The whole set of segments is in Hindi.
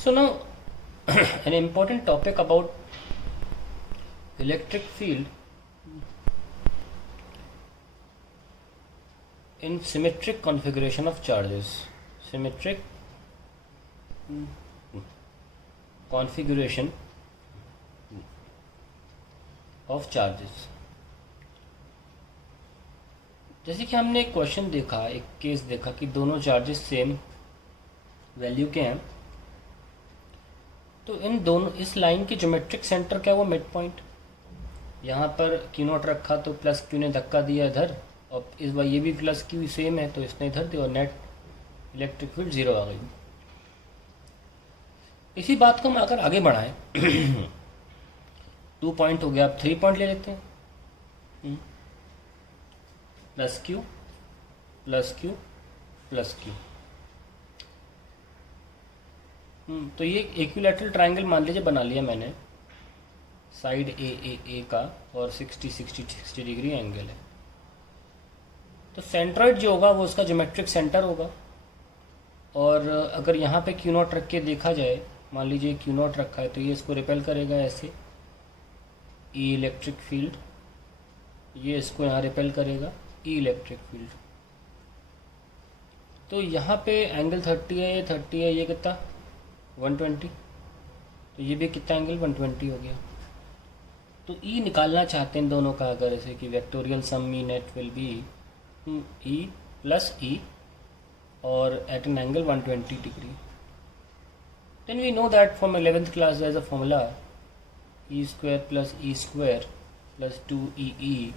So now an important topic about electric field in symmetric configuration of charges. Symmetric configuration of charges. जैसे कि हमने एक क्वेश्चन देखा, एक केस देखा कि दोनों चार्जेस सेम वैल्यू के हैं, तो इन दोनों इस लाइन की ज्योमेट्रिक सेंटर क्या वो मिड पॉइंट। यहाँ पर क्यू नॉट रखा तो प्लस क्यू ने धक्का दिया इधर, और इस बार ये भी प्लस क्यू सेम है तो इसने इधर दिया और नेट इलेक्ट्रिक फील्ड जीरो आ गई। इसी बात को हम अगर आगे बढ़ाएं 2 पॉइंट हो गया, आप 3 पॉइंट ले लेते हैं, plus Q plus Q plus Q. तो ये इक्विलैटरल ट्रायंगल मान लीजिए बना लिया मैंने, साइड ए का और 60 डिग्री एंगल है। तो सेंट्रॉइड जो होगा वो उसका ज्योमेट्रिक सेंटर होगा। और अगर यहाँ पे क्यू नॉट रख के देखा जाए, मान लीजिए क्यू नॉट रखा है तो ये इसको रिपेल करेगा ऐसे, ई इलेक्ट्रिक फील्ड, ये इसको यहाँ रिपेल करेगा ई इलेक्ट्रिक फील्ड। तो यहाँ पे एंगल 30 है, ये 30 है, ये कितना 120, तो ये भी कितना एंगल 120 हो गया। तो ई निकालना चाहते हैं दोनों का, अगर ऐसे कि vectorial sum E net will be E plus E और at an angle 120 degree. Then we know that from 11th class there is a formula E square plus E square plus 2ई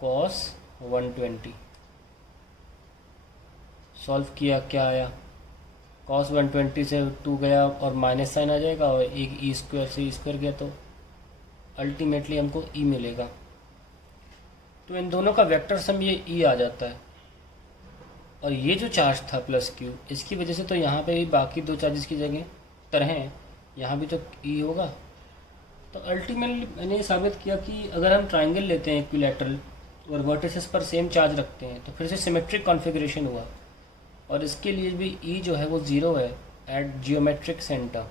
कॉस 120। सॉल्व किया, क्या आया, कॉस 120 से 2 गया और माइनस साइन आ जाएगा, और एक ई स्क्वायर से ई स्क्वायर गया तो अल्टीमेटली हमको ई मिलेगा। तो इन दोनों का वेक्टर सम ये ई आ जाता है। और ये जो चार्ज था प्लस क्यू, इसकी वजह से तो यहाँ पे भी बाकी दो चार्जेस की जगह तरह यहाँ भी तो ई होगा। तो अल्टीमेटली मैंने ये साबित किया कि अगर हम ट्राइंगल लेते हैं इक्विलैटरल और वर्टिसेस पर सेम चार्ज रखते हैं तो फिर से सिमेट्रिक कॉन्फ़िगरेशन हुआ, और इसके लिए भी ई जो है वो ज़ीरो है at geometric centre.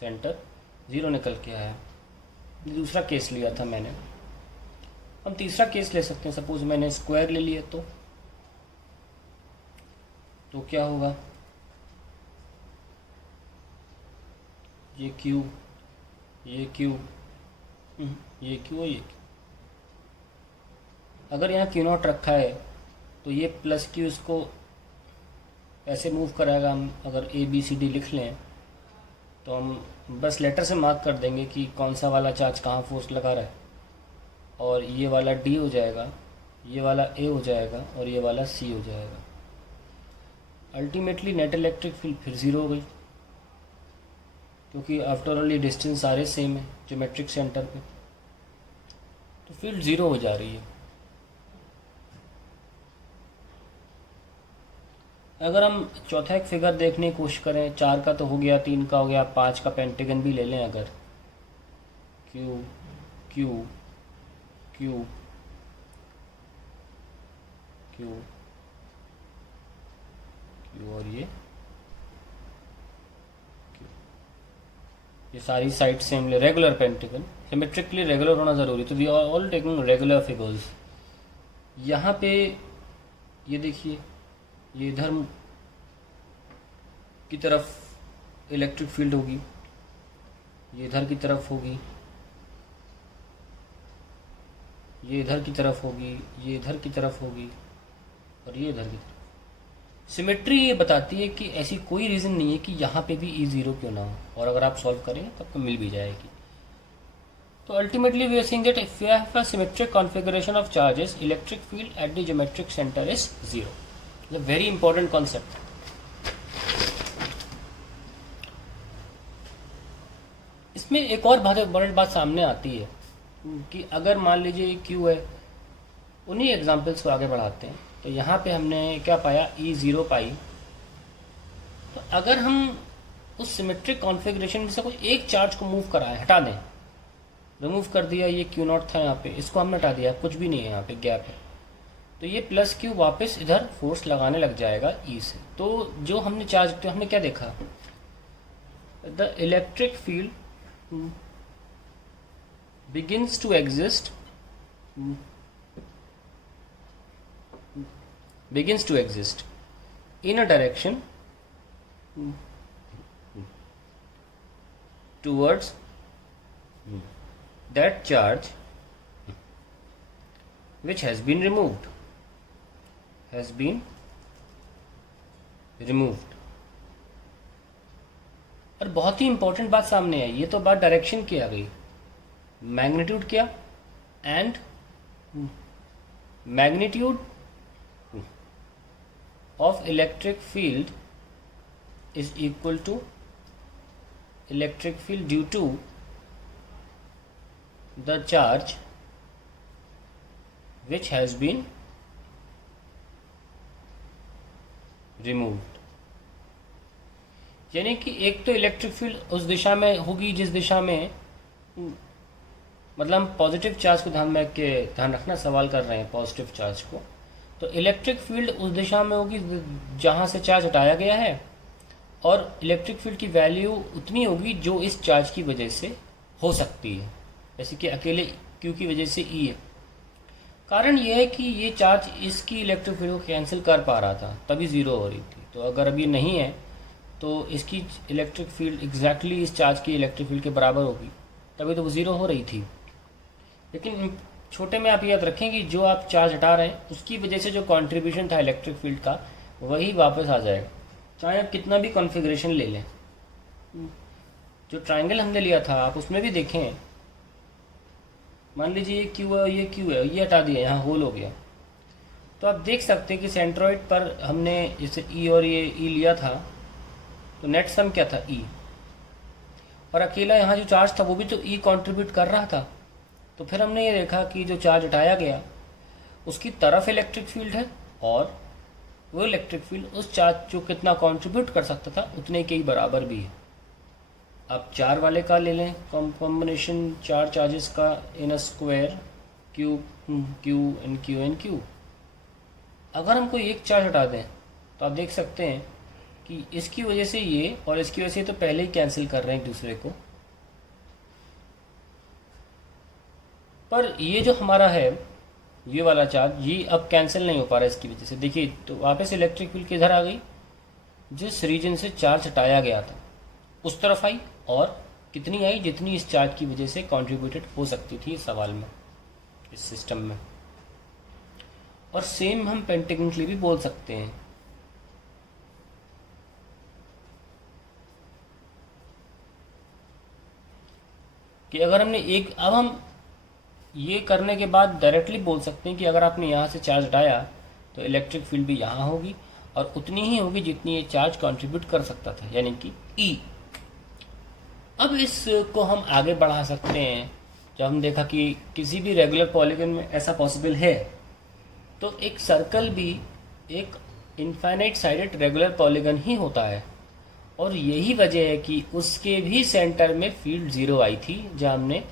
Centre zero निकल के आया। दूसरा केस लिया था मैंने, हम तीसरा केस ले सकते हैं। सपोज मैंने स्क्वायर ले लिया तो क्या होगा, ये क्यू ये क्यू ये क्यू और ये क्यू। अगर यहाँ क्यू नॉट रखा है तो ये प्लस क्यू इसको ऐसे मूव कराएगा। हम अगर ए बी सी डी लिख लें तो हम बस लेटर से मार्क कर देंगे कि कौन सा वाला चार्ज कहाँ फोर्स लगा रहा है, और ये वाला डी हो जाएगा, ये वाला ए हो जाएगा और ये वाला सी हो जाएगा। अल्टीमेटली नेट इलेक्ट्रिक फील्ड फिर ज़ीरो हो गई, क्योंकि आफ्टर ऑल ये डिस्टेंस सारे सेम है ज्योमेट्रिक सेंटर पे, तो फील्ड ज़ीरो हो जा रही है। अगर हम चौथा एक फिगर देखने की कोशिश करें, 4 का तो हो गया, 3 का हो गया, 5 का पेंटागन भी ले लें अगर, Q Q Q Q Q और ये सारी साइड सेम ले, रेगुलर पेंटागन, सिमेट्रिकली रेगुलर होना ज़रूरी। तो we are all taking regular figures. यहाँ पे ये देखिए, ये इधर की तरफ इलेक्ट्रिक फील्ड होगी, ये इधर की तरफ होगी, ये इधर की तरफ होगी, ये इधर की तरफ होगी और ये इधर की तरफ। सिमेट्री ये बताती है कि ऐसी कोई रीज़न नहीं है कि यहाँ पे भी ई ज़ीरो क्यों ना हो, और अगर आप सॉल्व करेंगे तब तो मिल भी जाएगी। तो ultimately we are saying that if you have a symmetric configuration of charges, electric field at the geometric centre is zero. It's a very important concept. इसमें एक और बड़ी बात सामने आती है कि अगर मान लीजिए क्यू है, उन्हीं एग्जाम्पल्स को आगे बढ़ाते हैं। तो यहाँ पे हमने क्या पाया, ई ज़ीरो पाई। तो अगर हम उस सिमेट्रिक कॉन्फ़िगरेशन में से कोई एक चार्ज को मूव कराएं, हटा दें, रिमूव कर दिया, ये क्यू नॉट था यहाँ पे, इसको हमने हटा दिया, कुछ भी नहीं है यहाँ पे, गैप है, तो ये प्लस क्यू वापस इधर फोर्स लगाने लग जाएगा ई से। तो जो हमने चार्ज, तो हमने क्या देखा, the electric field begins to exist in a direction towards that charge which has been removed और बहुत ही इंपॉर्टेंट बात सामने है। ये तो बात डायरेक्शन की आ गई, मैग्नीट्यूड क्या, and magnitude of electric field is equal to electric field due to the charge which has been removed। यानी कि एक तो इलेक्ट्रिक फील्ड उस दिशा में होगी जिस दिशा में, मतलब हम पॉजिटिव चार्ज को ध्यान रखना, सवाल कर रहे हैं पॉजिटिव चार्ज को, तो इलेक्ट्रिक फील्ड उस दिशा में होगी जहाँ से चार्ज हटाया गया है, और इलेक्ट्रिक फील्ड की वैल्यू उतनी होगी जो इस चार्ज की वजह से हो सकती है, जैसे कि अकेले क्यू की वजह से ई है। कारण यह है कि ये चार्ज इसकी इलेक्ट्रिक फील्ड को कैंसिल कर पा रहा था, तभी ज़ीरो हो रही थी। तो अगर अभी नहीं है तो इसकी इलेक्ट्रिक फील्ड एग्जैक्टली इस चार्ज की इलेक्ट्रिक फील्ड के बराबर होगी, तभी तो वो ज़ीरो हो रही थी। लेकिन छोटे में आप याद रखें कि जो आप चार्ज हटा रहे हैं उसकी वजह से जो कंट्रीब्यूशन था इलेक्ट्रिक फील्ड का वही वापस आ जाएगा, चाहे आप कितना भी कॉन्फ़िगरेशन ले लें। जो ट्रायंगल हमने लिया था आप उसमें भी देखें, मान लीजिए ये क्यू है, ये क्यू है, ये हटा दिया, यहाँ होल हो गया, तो आप देख सकते हैं कि सेंट्रॉइड पर हमने जैसे ई और ये ई लिया था, तो नेट सम क्या था, ई, और अकेला यहाँ जो चार्ज था वो भी तो ई कंट्रीब्यूट कर रहा था। तो फिर हमने ये देखा कि जो चार्ज हटाया गया उसकी तरफ इलेक्ट्रिक फील्ड है, और वो इलेक्ट्रिक फील्ड उस चार्ज जो कितना कंट्रीब्यूट कर सकता था उतने के ही बराबर भी है। आप चार वाले का ले लें, कॉम्बिनेशन चार चार्जेस का in a square, Q Q N Q N Q. अगर हम कोई एक चार्ज हटा दें तो आप देख सकते हैं कि इसकी वजह से ये और इसकी वजह से तो पहले ही कैंसिल कर रहे हैं एक दूसरे को, पर ये जो हमारा है ये वाला चार्ज ये अब कैंसिल नहीं हो पा रहा है इसकी वजह से। देखिए तो वापस इलेक्ट्रिक फील्ड किधर आ गई, जिस रीजन से चार्ज हटाया गया था उस तरफ आई, और कितनी आई, जितनी इस चार्ज की वजह से कंट्रीब्यूटेड हो सकती थी इस सवाल में, इस सिस्टम में। और सेम हम पेंटिकली भी बोल सकते हैं। कि अगर हमने एक, अब हम ये करने के बाद डायरेक्टली बोल सकते हैं कि अगर आपने यहाँ से चार्ज हटाया तो इलेक्ट्रिक फील्ड भी यहाँ होगी और उतनी ही होगी जितनी ये चार्ज कंट्रीब्यूट कर सकता था, यानी कि ई। अब इसको हम आगे बढ़ा सकते हैं। जब हम देखा कि किसी भी रेगुलर पॉलीगन में ऐसा पॉसिबल है, तो एक सर्कल भी एक इनफाइनाइट साइडेड रेगुलर पॉलीगन ही होता है, और यही वजह है कि उसके भी सेंटर में फील्ड ज़ीरो आई थी जब हमने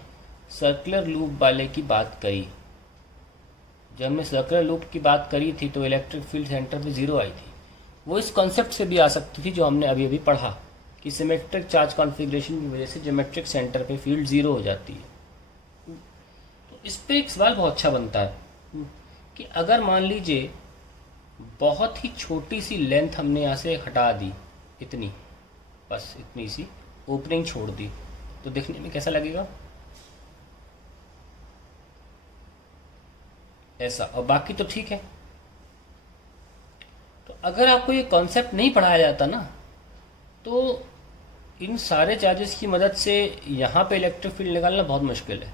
सर्कुलर लूप वाले की बात करी। जब हमने सर्कुलर लूप की बात करी थी तो इलेक्ट्रिक फील्ड सेंटर पे ज़ीरो आई थी। वो इस कॉन्सेप्ट से भी आ सकती थी जो हमने अभी अभी पढ़ा कि सिमेट्रिक चार्ज कॉन्फ़िगरेशन की वजह से ज्योमेट्रिक सेंटर पे फील्ड ज़ीरो हो जाती है। तो इस पर एक सवाल बहुत अच्छा बनता है कि अगर मान लीजिए बहुत ही छोटी सी लेंथ हमने यहाँ से हटा दी, इतनी, बस इतनी सी ओपनिंग छोड़ दी, तो देखने में कैसा लगेगा, ऐसा, और बाकी तो ठीक है। तो अगर आपको ये कॉन्सेप्ट नहीं पढ़ाया जाता ना, तो इन सारे चार्जेस की मदद से यहाँ पे इलेक्ट्रिक फील्ड निकालना बहुत मुश्किल है।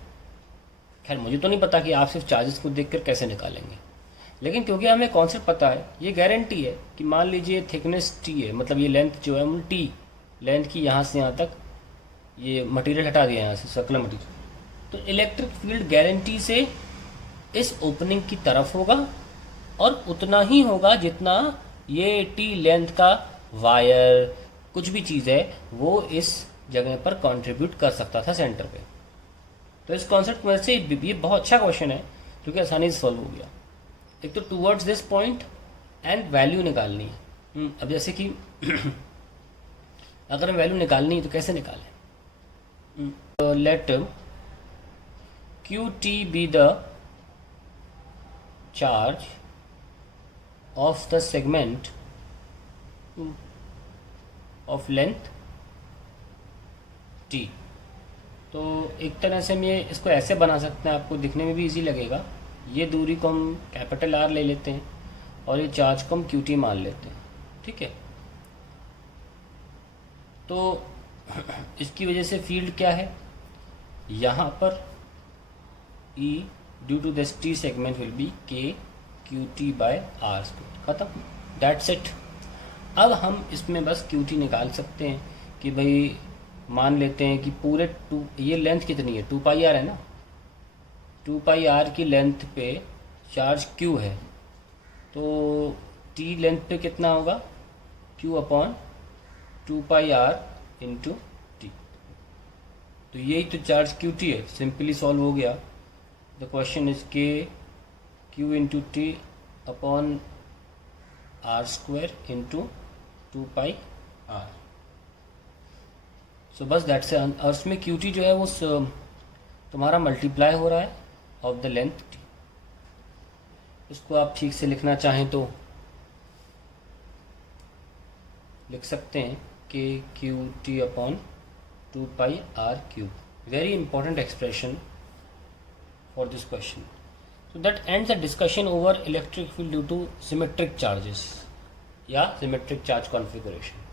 खैर मुझे तो नहीं पता कि आप सिर्फ चार्जेस को देखकर कैसे निकालेंगे, लेकिन क्योंकि हमें कॉन्सेप्ट पता है, ये गारंटी है कि मान लीजिए थिकनेस टी है, मतलब ये लेंथ जो है टी लेंथ की, यहाँ से यहाँ तक ये मटेरियल हटा दिया यहाँ से सर्कुलर मटेरियल, तो इलेक्ट्रिक फील्ड गारंटी से इस ओपनिंग की तरफ होगा, और उतना ही होगा जितना ये टी लेंथ का वायर कुछ भी चीज़ है वो इस जगह पर कंट्रीब्यूट कर सकता था सेंटर पे। तो इस कॉन्सेप्ट में से ये बहुत अच्छा क्वेश्चन है, क्योंकि आसानी से सॉल्व हो गया। एक तो towards this point and value निकालनी है। अब जैसे कि अगर हमें वैल्यू निकालनी है तो कैसे निकालें? Let Q T be the charge of the segment of length T. तो एक तरह से हम ये इसको ऐसे बना सकते हैं, आपको दिखने में भी इजी लगेगा। ये दूरी को हम कैपिटल आर ले लेते हैं और ये चार्ज को हम क्यू टी मान लेते हैं, ठीक है। तो इसकी वजह से फील्ड क्या है, यहाँ पर E due to this T segment will be K Q T by R square, खत्म, दैट्स इट। अब हम इसमें बस क्यू टी निकाल सकते हैं कि भाई मान लेते हैं कि पूरे ये लेंथ कितनी है, 2 पाई आर है ना, 2 पाई आर की लेंथ पे चार्ज Q है, तो T लेंथ पे कितना होगा, Q upon 2 pi R into T. तो यही तो चार्ज QT है, सिंपली सॉल्व हो गया। The question is K Q into T upon R square into 2 pi R. So बस दैट्स और उसमें QT जो है वो तुम्हारा मल्टीप्लाई हो रहा है ऑफ द लेंथ T। इसको आप ठीक से लिखना चाहें तो लिख सकते हैं कि Q T upon 2 pi R cube. Very important expression for this question. So that ends the discussion over electric field due to symmetric charges या symmetric charge configuration.